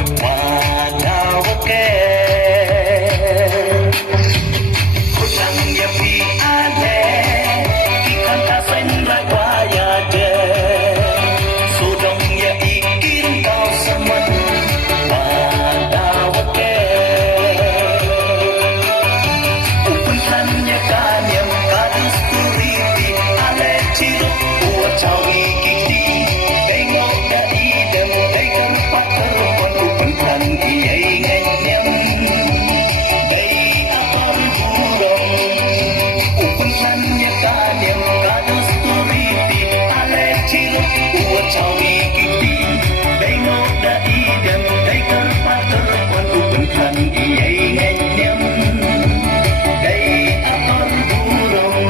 Wadawake Kutang yapi ale Ikan kasen rakwaya de Sudong ya ikin kau semen Wadawake Upuntannya kanyam kadus kuriti Ale ciluk buat cawi kiki Tengok dah idam Tengok pater pon upuntan iyai nganyam Day apar burung Upuntannya kanyam kadus kuriti Ale ciluk buat cawi kiki Tengok dah idam Tengok pater pon upuntan iyai nganyam Day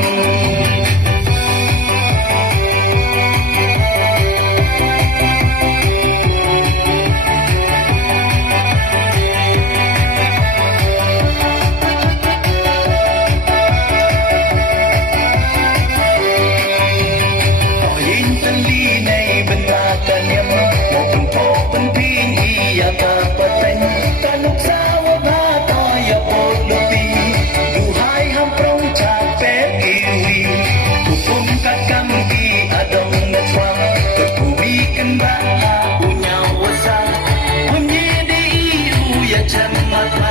apar burung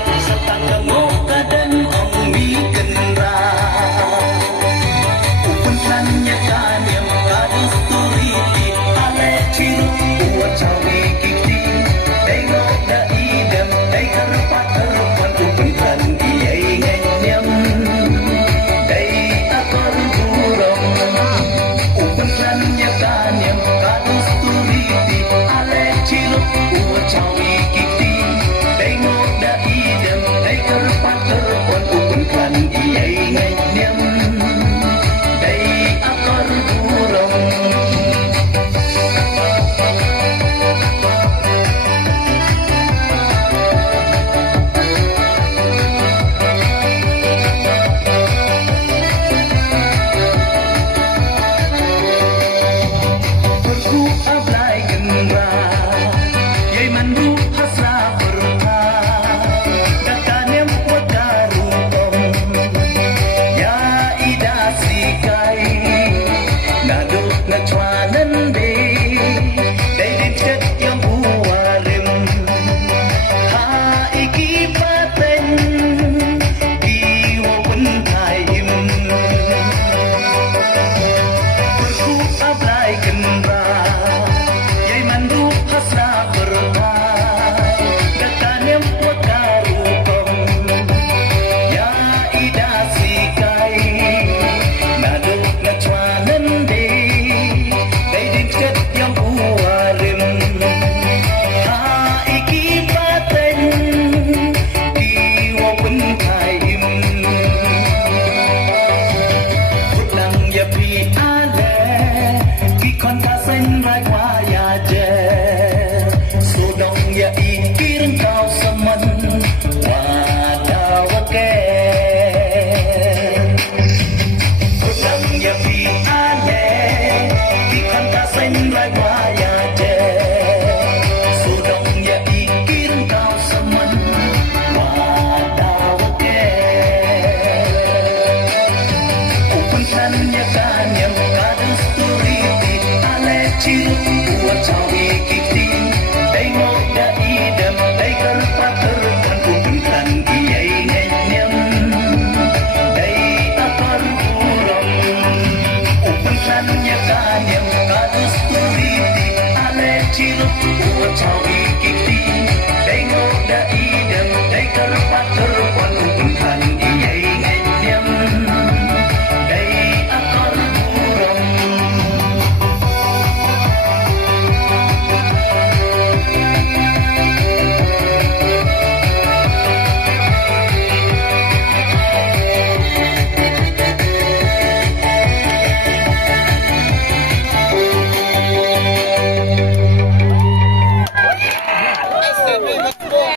Ciluk buat cawi kiki Tengok dah idam Tengok pater pon upuntan iyai nganyam Day akar burung